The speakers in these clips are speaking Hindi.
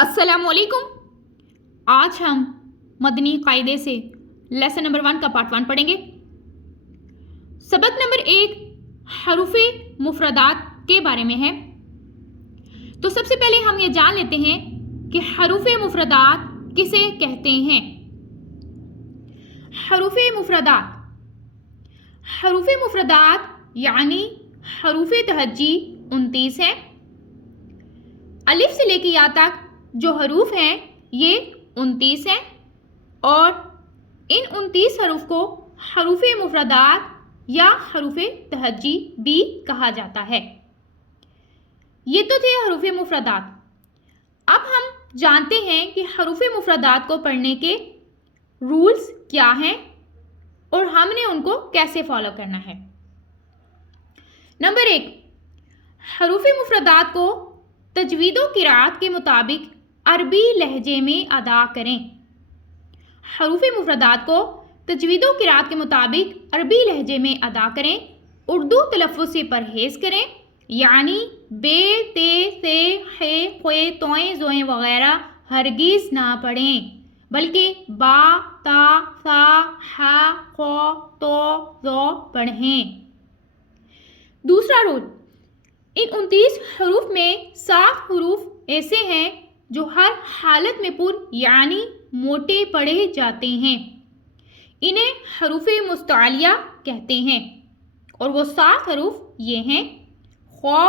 अस्सलामुअलैकुम। आज हम मदनी कायदे से लेसन नंबर 1 का पार्ट 1 पढ़ेंगे। सबक नंबर 1 हरूफे मुफरदात के बारे में है। तो सबसे पहले हम ये जान लेते हैं कि हरूफे मुफरदात किसे कहते हैं। हरूफे मुफरदात यानी हरूफे तहज्जी 29 है। अलिफ से लेकर या तक जो हरूफ हैं ये 29 हैं और इन 29 हरूफ को हरूफे मुफरदात या हरूफे तहज्जी भी कहा जाता है। ये तो थे हरूफे मुफरदात। अब हम जानते हैं कि हरूफे मुफरदात को पढ़ने के रूल्स क्या हैं और हमने उनको कैसे फॉलो करना है। नंबर 1, हरूफे मुफरदात को तजवीदो किरात के मुताबिक अरबी लहजे में अदा करें। हरूफे मुफरदात को तजवीदो किरात के मुताबिक अरबी लहजे में अदा करें। उर्दू तलफ़्फ़ुज़ से परहेज़ करें, यानी बे, ते, से, हे, ख्वे, तोएं, जोएं वगैरह हरगिज़ ना पढ़ें, बल्कि बा, ता, सा, हा, खो, तो, जो पढ़ें। दूसरा रूल, इन 29 हरूफ में 7 हरूफ ऐसे हैं जो हर हालत में पुर यानी मोटे पढ़े जाते हैं। इन्हें हरूफे मुस्तालिया कहते हैं और वो 7 हरूफ ये हैं: खो,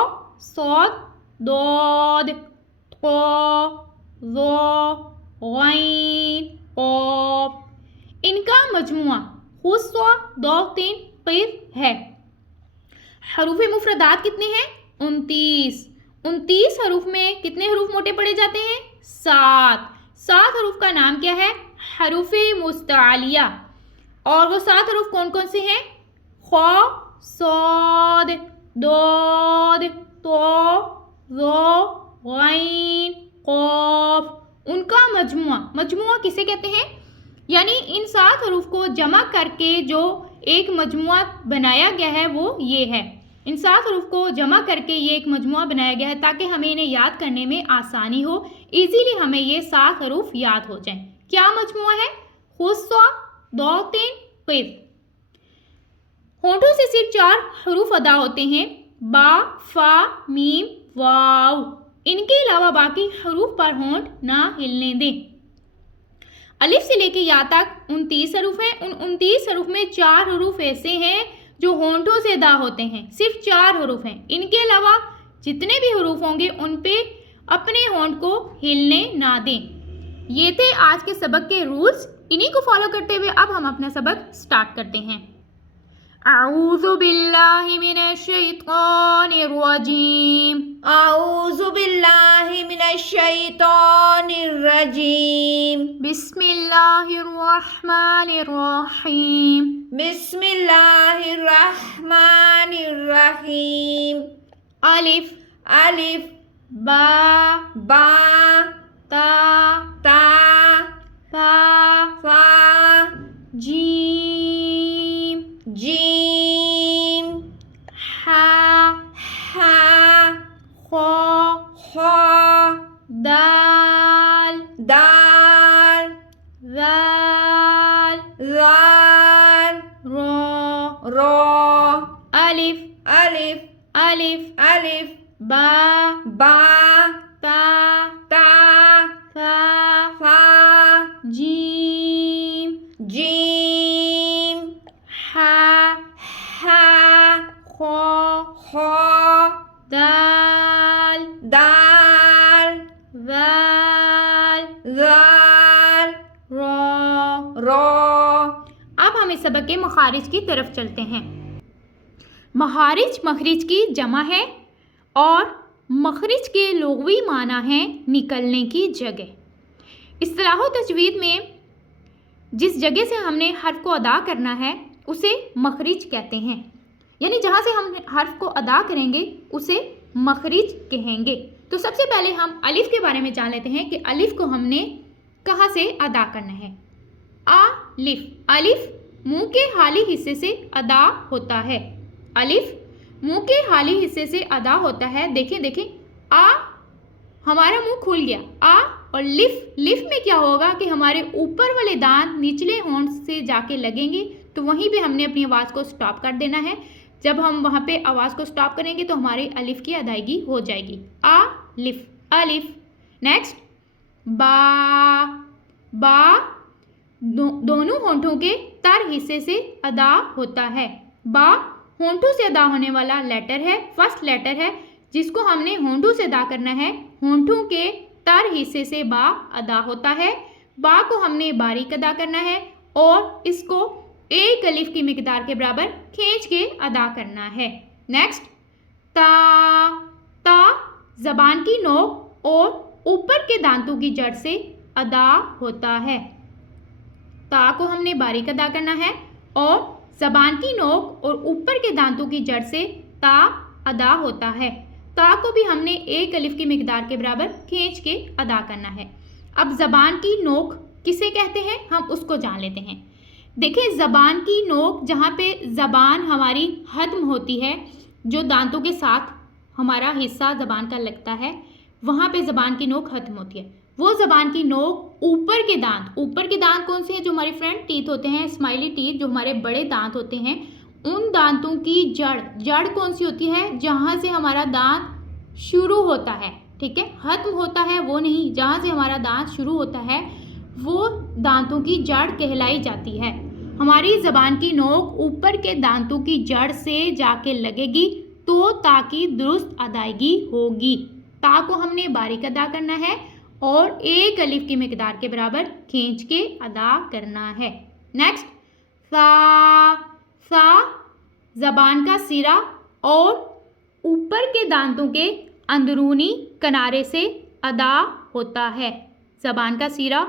सौद, दोद, तो, जो, गैन, क़ाफ। इनका मजमुआ हुस्वा 2 3 क़िर है। हरूफे मुफरदात कितने हैं? 29 हरूफ में कितने हरूफ मोटे पढ़े जाते हैं? 7 हरूफ का नाम क्या है? हरूफे मुस्तालिया। और वो 7 हरूफ कौन कौन से हैं? खो, सौद, दोद, तो, जो, गैन, क़ाफ। उनका मजमुआ किसे कहते हैं? यानी इन 7 हरूफ को जमा करके जो एक मजमुआ बनाया गया है वो ये है। इन 7 हरूफ को जमा करके ये एक मजमुआ बनाया गया है ताकि हमें इन्हें याद करने में आसानी हो, इजीली हमें ये 7 हरूफ याद हो जाएं। क्या मजमुआ है? हुस्वा 2 3 क़िर। होंठों से सिर्फ 4 हरूफ अदा होते हैं: बा, फा, मीम, वाव। इनके अलावा बाकी हरूफ पर होंठ ना हिलने दें। अलिफ से लेकर या तक 29 हरूफ हैं। उन 29 हरूफ में 4 हरूफ ऐसे हैं जो होंठों से अदा होते हैं, सिर्फ 4 हरूफ हैं। इनके अलावा जितने भी हरूफ होंगे उन पे अपने होंठ को हिलने ना दें। ये थे आज के सबक के रूल्स। इन्हीं को फॉलो करते हुए अब हम अपना सबक स्टार्ट करते हैं। अऊज़ु बिल्लाहि मिनश शैतानिर रजीम। अऊज़ु बिल्लाहि मिनश शैतानिर रजीम। बिस्मिल्लाहिर रहमानिर रहीम। बिस्मिल्लाहिर रहमानिर रहीम। अलिफ, अलिफ, बा, बा, ता, ता, सा, फा, जीम, जीम, हा, हा, खो, खा, दाल, दाल, दाल, लाल, रो, रो, अलिफ, अलिफ, अलिफ, अलिफ, बा, बा, ता, ता, सा, फा, जीम, जीम, हा, हा, खो, खा, दाल, दाल, दाल, लाल, रो। रो। अब हम इस सबक के मखारिज की तरफ चलते हैं। मखारिज मखरिज की जमा है और मखरिज के लुग़वी माना है निकलने की जगह। इस्तिलाह तजवीद में जिस जगह से हमने हर्फ को अदा करना है उसे मखरिज कहते हैं, यानी जहाँ से हम हर्फ को अदा करेंगे उसे मखरिज कहेंगे। तो सबसे पहले हम अलिफ के बारे में जान लेते हैं कि अलिफ को हमने कहाँ से अदा करना है। अलिफ, अलिफ मुंह के हाली हिस्से से अदा होता है। अलिफ मुंह के हाली हिस्से से अदा होता है। देखें देखें, आ हमारा मुंह खुल गया, आ और लिफ, लिफ में क्या होगा कि हमारे ऊपर वाले दांत निचले होंठ से जाके लगेंगे, तो वहीं पे हमने अपनी आवाज़ को स्टॉप कर देना है। जब हम वहाँ पे आवाज़ को स्टॉप करेंगे तो हमारे अलिफ की अदायगी हो जाएगी। आ लिफ, अलिफ। नेक्स्ट बा, बा दोनों होंठों के तर हिस्से से अदा होता है। बा होंठों से अदा होने वाला लेटर है, फर्स्ट लेटर है, जिसको हमने होंठों से अदा करना है। होंठों के तर हिस्से से बा अदा होता है। बा को हमने बारीक अदा करना है और इसको एक अलिफ की मिकदार के बराबर खींच के अदा करना है। नेक्स्ट ता, ता जबान की नोक और ऊपर के दांतों की जड़ से अदा होता है। ता को हमने बारीक अदा करना है और जबान की नोक और ऊपर के दांतों की जड़ से ता अदा होता है। ता को भी हमने एक अलिफ की मिकदार के बराबर खींच के अदा करना है। अब जबान की नोक किसे कहते हैं हम उसको जान लेते हैं। देखिए ज़बान की नोक, जहाँ पे ज़बान हमारी खत्म होती है, जो दांतों के साथ हमारा हिस्सा ज़बान का लगता है, वहाँ पे ज़बान की नोक खत्म होती है। वो ज़बान की नोक ऊपर के दांत, ऊपर के दांत कौन से हैं? जो हमारे फ्रंट टीथ होते हैं, स्माइली टीथ, जो हमारे बड़े दांत होते हैं, उन दांतों की जड़, जड़ कौन सी होती है? जहाँ से हमारा दांत शुरू होता है, ठीक है, खत्म होता है वो नहीं, जहाँ से हमारा दांत शुरू होता है वो दांतों की जड़ कहलाई जाती है। हमारी ज़बान की नोक ऊपर के दांतों की जड़ से जाके लगेगी तो ता की दुरुस्त अदायगी होगी। ता को हमने बारीक अदा करना है और एक अलिफ की मिकदार के बराबर खींच के अदा करना है। नेक्स्ट सा, सा ज़बान का सिरा और ऊपर के दांतों के अंदरूनी किनारे से अदा होता है। ज़बान का सिरा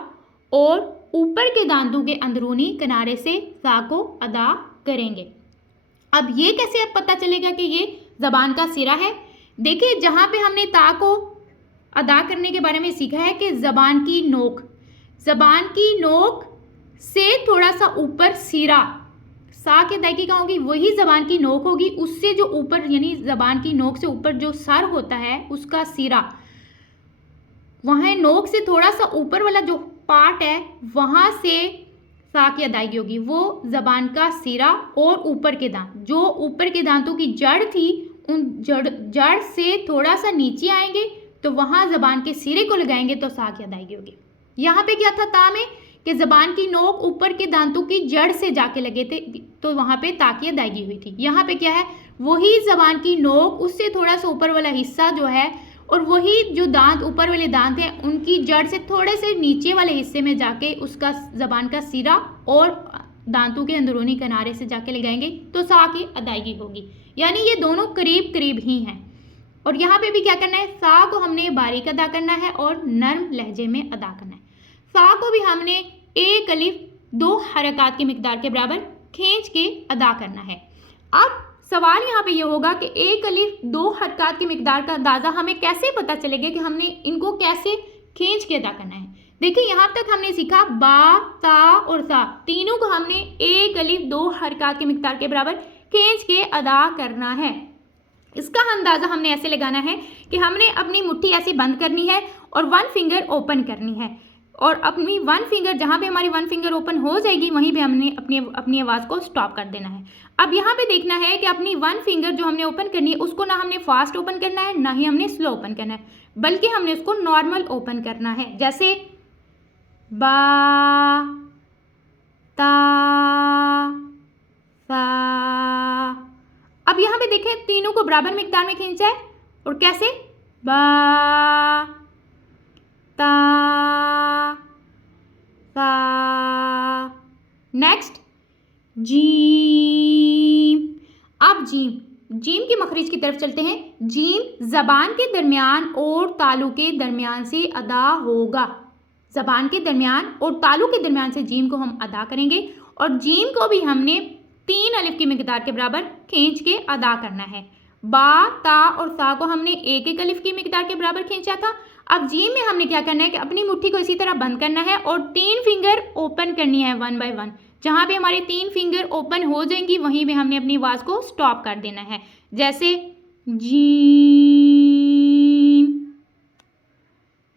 और ऊपर के दांतों के अंदरूनी किनारे से सा को अदा करेंगे। अब ये कैसे अब पता चलेगा कि ये ज़बान का सिरा है? देखिए जहाँ पे हमने ता को अदा करने के बारे में सीखा है कि ज़बान की नोक, ज़बान की नोक से थोड़ा सा ऊपर सिरा, सा की अदायगी कहाँ होगी? वही ज़बान की नोक होगी, उससे जो ऊपर, यानी ज़बान की नोक से ऊपर जो सर होता है उसका सिरा, वहाँ नोक से थोड़ा सा ऊपर वाला जो पार्ट है वहाँ से सा की अदायगी होगी। वो ज़बान का सिरा और ऊपर के दांत, जो ऊपर के दांतों की जड़ थी, उन जड़ से थोड़ा सा नीचे आएंगे तो वहाँ ज़बान के सिरे को लगाएंगे तो सा की अदायगी होगी। यहाँ पे क्या था ता में कि ज़बान की नोक ऊपर के दांतों की जड़ से जाके लगे थे तो वहाँ पे ता की अदायगी हुई थी। यहाँ पे क्या है? वही ज़बान की नोक, उससे थोड़ा सा ऊपर वाला हिस्सा जो है और वही जो दांत, ऊपर वाले दांत हैं, उनकी जड़ से थोड़े से नीचे वाले हिस्से में जाके उसका ज़बान का सिरा और दांतों के अंदरूनी किनारे से जाके लगाएंगे तो सा की अदायगी होगी। यानी ये दोनों करीब करीब ही हैं। और यहाँ पे भी क्या करना है? सा को हमने बारीक अदा करना है और नर्म लहजे में अदा करना है। सा को भी हमने एक अलिफ 2 हरकत की मिकदार के बराबर खींच के अदा करना है। अब सवाल यहाँ पे ये होगा कि एक अलिफ 2 हरकत की मिकदार का अंदाज़ा हमें कैसे पता चलेगा कि हमने इनको कैसे खींच के अदा करना है। देखिए यहाँ तक हमने सीखा बा, ता और सा, तीनों को हमने एक अलिफ 2 हरकत की मिकदार के बराबर खींच के अदा करना है। इसका अंदाज़ा हमने ऐसे लगाना है कि हमने अपनी मुट्ठी ऐसे बंद करनी है और 1 फिंगर ओपन करनी है और अपनी 1 फिंगर, जहाँ पे हमारी 1 फिंगर ओपन हो जाएगी वहीं पे हमने अपनी आवाज़ को स्टॉप कर देना है। अब यहाँ पे देखना है कि अपनी 1 फिंगर जो हमने ओपन करनी है उसको ना हमने फास्ट ओपन करना है ना ही हमने स्लो ओपन करना है, बल्कि हमने उसको नॉर्मल ओपन करना है। जैसे बा, ता, सा। अब यहाँ पे देखें तीनों को बराबर मिकदार में खींचा है और कैसे? बा, ता, सा। Next gym. अब जीम की मखरिज की तरफ चलते हैं। जीम ज़बान के दरमियान और तालु के दरमियान से अदा होगा। ज़बान के दरमियान और तालु के दरमियान से जीम को हम अदा करेंगे और जीम को भी हमने 3 अलिफ की मिकदार के बराबर खींच के अदा करना है। बा, ता और सा को हमने एक एक अलिफ की मिकदार के बराबर खींचा था। अब जीम में हमने क्या करना है कि अपनी मुट्ठी को इसी तरह बंद करना है और 3 फिंगर ओपन करनी है 1 बाय 1। जहाँ पे हमारे 3 फिंगर ओपन हो जाएंगी वहीं पे हमने अपनी आवाज़ को स्टॉप कर देना है। जैसे जीम,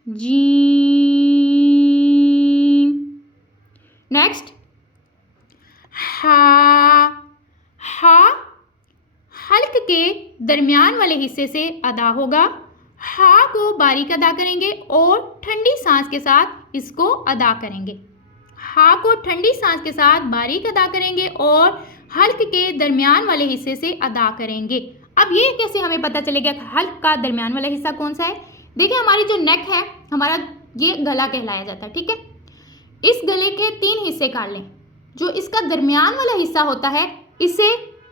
जीम। नेक्स्ट हा, हा हल्क के दरमियान वाले हिस्से से अदा होगा। हा को बारीक अदा करेंगे और ठंडी सांस के साथ इसको अदा करेंगे। हा को ठंडी सांस के साथ बारीक अदा करेंगे और हल्क के दरमियान वाले हिस्से से अदा करेंगे। अब ये कैसे हमें पता चलेगा कि हल्क का दरमियान वाला हिस्सा कौन सा है? देखिए, हमारी जो नेक है, हमारा ये गला कहलाया जाता है, ठीक है। इस गले के 3 हिस्से काट लें। जो इसका दरमियान वाला हिस्सा होता है इसे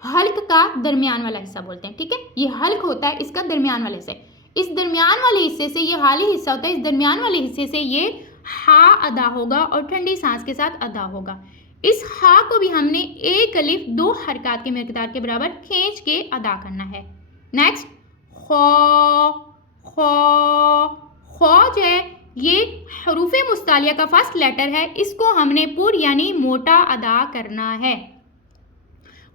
हल्क का दरमियान वाला हिस्सा बोलते हैं, ठीक है। ये हल्क होता है, इसका दरमियान वाले हिस्से। इस दरमियान वाले हिस्से से ये हाली हिस्सा होता है, इस दरमियान वाले हिस्से से ये हा अदा होगा और ठंडी सांस के साथ अदा होगा। इस हा को भी हमने एक अलिफ 2 हरकत के मिकदार के बराबर खींच के अदा करना है। नेक्स्ट खौ, खौ, खौ जो है ये हरूफ मुस्तालिया का फर्स्ट लेटर है, इसको हमने पुर यानी मोटा अदा करना है।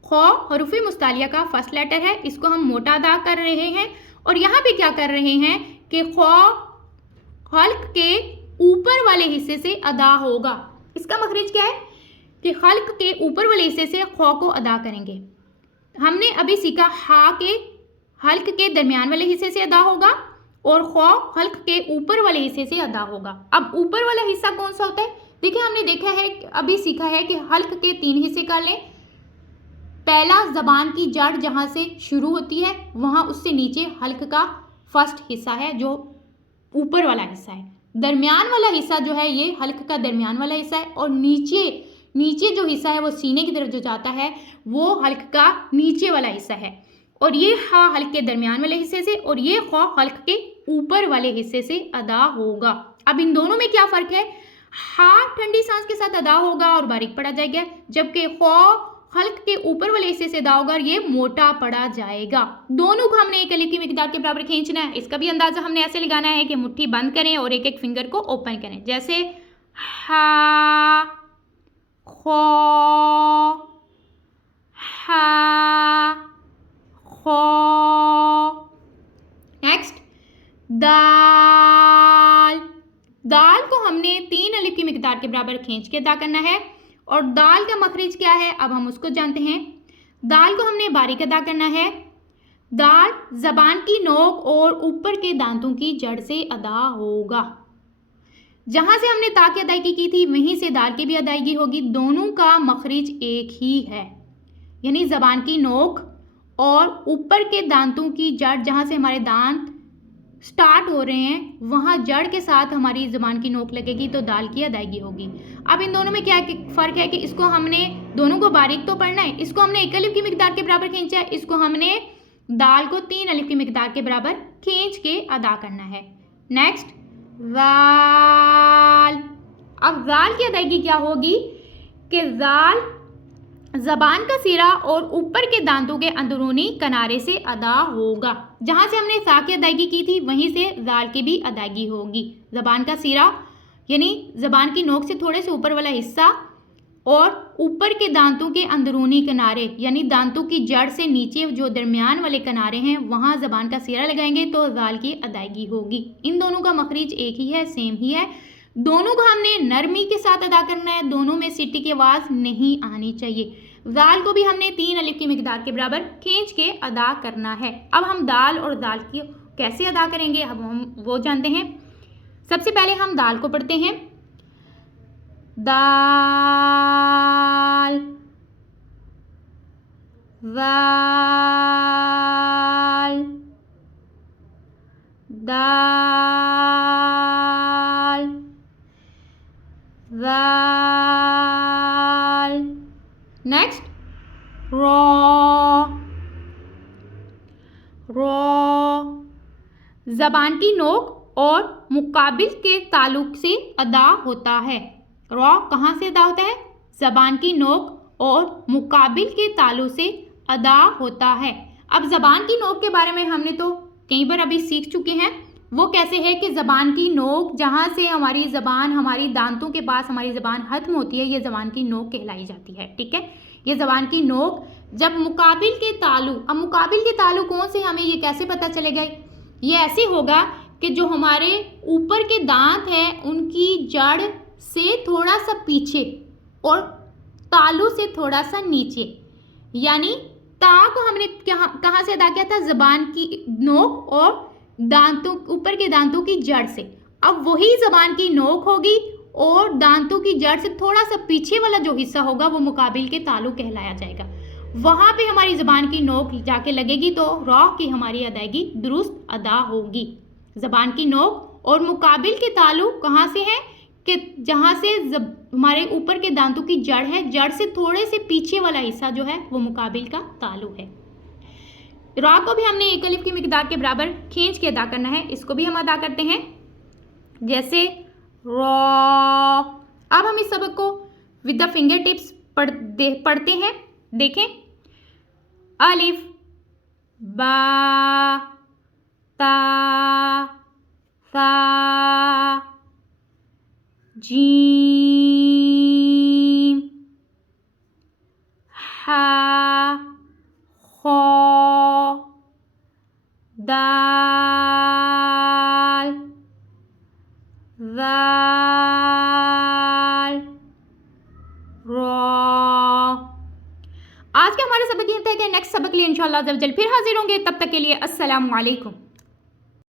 खौ हरूफ मुस्तालिया का फर्स्ट लेटर है, इसको हम मोटा अदा कर रहे हैं। और यहाँ पे क्या कर रहे हैं कि खौ हल्क के ऊपर वाले हिस्से से अदा होगा। इसका मखरिज क्या है कि हल्क के ऊपर वाले हिस्से से खौ को अदा करेंगे। हमने अभी सीखा हा के हल्क के दरमियान वाले हिस्से से अदा होगा और खौ हल्क के ऊपर वाले हिस्से से अदा होगा। अब ऊपर वाला हिस्सा कौन सा होता है? देखिए, हमने देखा है, अभी सीखा है कि हल्क के 3 हिस्से कर लें। पहला ज़बान की जड़ जहाँ से शुरू होती है वहाँ उससे नीचे हल्क का फर्स्ट हिस्सा है जो ऊपर वाला हिस्सा है। दरमियान वाला हिस्सा जो है ये हल्क का दरमियान वाला हिस्सा है और नीचे जो हिस्सा है वो सीने की तरफ जो जाता है वो हल्क का नीचे वाला हिस्सा है। और ये हा हल्क के दरमियान वाले हिस्से से और ये खौ हल्क के ऊपर वाले हिस्से से अदा होगा। अब इन दोनों में क्या फ़र्क है? हा ठंडी सांस के साथ अदा होगा और बारीक पढ़ा जाएगा, जबकि खौ हल्क के ऊपर वाले हिस्से से अदा होगा और ये मोटा पड़ा जाएगा। दोनों को हमने एक अलिफ की मिकदार के बराबर खींचना है। इसका भी अंदाज़ा हमने ऐसे लगाना है कि मुट्ठी बंद करें और एक एक फिंगर को ओपन करें, जैसे हा, खौ, हा, खौ। नेक्स्ट दाल, दाल को हमने 3 अलिफ की मिकदार के बराबर खींच के अदा करना है। और दाल का मखरिज क्या है अब हम उसको जानते हैं। दाल को हमने बारीक अदा करना है। दाल ज़बान की नोक और ऊपर के दांतों की जड़ से अदा होगा। जहाँ से हमने ता की अदायगी की थी वहीं से दाल की भी अदायगी होगी। दोनों का मखरिज एक ही है, यानी ज़बान की नोक और ऊपर के दांतों की जड़ जहाँ से हमारे दांत स्टार्ट हो रहे हैं वहाँ जड़ के साथ हमारी ज़ुबान की नोक लगेगी तो दाल की अदायगी होगी। अब इन दोनों में क्या फ़र्क है कि इसको हमने दोनों को बारीक तो पढ़ना है, इसको हमने 1 अलिफ की मिकदार के बराबर खींचा है, इसको हमने दाल को 3 अलिफ की मिकदार के बराबर खींच के अदा करना है। नेक्स्ट ज़ाल। अब ज़ाल की अदायगी क्या होगी कि ज़ाल ज़बान का सिरा और ऊपर के दांतों के अंदरूनी किनारे से अदा होगा। जहाँ से हमने सा की अदायगी की थी वहीं से ज़ाल की भी अदायगी होगी। ज़बान का सिरा यानी ज़बान की नोक से थोड़े से ऊपर वाला हिस्सा और ऊपर के दांतों के अंदरूनी किनारे यानी दांतों की जड़ से नीचे जो दरमियान वाले किनारे हैं वहाँ ज़बान का सिरा लगाएंगे तो ज़ाल की अदायगी होगी। इन दोनों का मखरिज एक ही है, सेम ही है। दोनों को हमने नरमी के साथ अदा करना है, दोनों में सीटी की आवाज़ नहीं आनी चाहिए। ज़ाल को भी हमने 3 अलिफ की मिकदार के बराबर खींच के अदा करना है। अब हम दाल और दाल की कैसे अदा करेंगे अब हम वो जानते हैं। सबसे पहले हम दाल को पढ़ते हैं। दाल, दाल, दाल, दाल। नेक्स्ट रॉ, रॉ ज़बान की नोक और मुकाबिल के ताल्लुक से अदा होता है। रॉ कहाँ से अदा होता है? ज़बान की नोक और मुकाबिल के ताल्लुक से अदा होता है। अब ज़बान की नोक के बारे में हमने तो कई बार अभी सीख चुके हैं। वो कैसे है कि ज़बान की नोक जहाँ से हमारी ज़बान हमारी दांतों के पास हमारी ज़बान ख़त्म होती है ये ज़बान की नोक कहलाई जाती है, ठीक है। ये ज़बान की नोक जब मुकाबिल के ताल्लुक, अब मुकाबिल के ताल्लुक कौन से हमें ये कैसे पता चलेगा? ये ऐसे होगा कि जो हमारे ऊपर के दांत हैं उनकी जड़ से थोड़ा सा पीछे और तालु से थोड़ा सा नीचे, यानी ता को हमने कहाँ से अदा किया था, जबान की नोक और दांतों, ऊपर के दांतों की जड़ से। अब वही जबान की नोक होगी और दांतों की जड़ से थोड़ा सा पीछे वाला जो हिस्सा होगा वो मुकाबिल के तालु कहलाया जाएगा। वहां पे हमारी जबान की नोक जाके लगेगी तो रॉ की हमारी अदायगी दुरुस्त अदा होगी। जबान की नोक और मुकाबिल के तालु कहाँ से है कि जहाँ से हमारे ऊपर के दांतों की जड़ है, जड़ से थोड़े से पीछे वाला हिस्सा जो है वो मुकाबिल का तालु है। रॉ को भी हमने एक अलिफ की मिकदार के बराबर खींच के अदा करना है, इसको भी हम अदा करते हैं जैसे रॉ। अब हम इस सबक को विद द फिंगर टिप्स पढ़ते हैं। देखें, अलिफ, बा, ता, सा, जीम, हा, खो, दाल, ज़ाल, रॉ। आज के हमारे सबक यहीं तक है। नेक्स्ट सबक के लिए इंशाअल्लाह फिर हाजिर होंगे। तब तक के लिए अस्सलामु अलैकुम।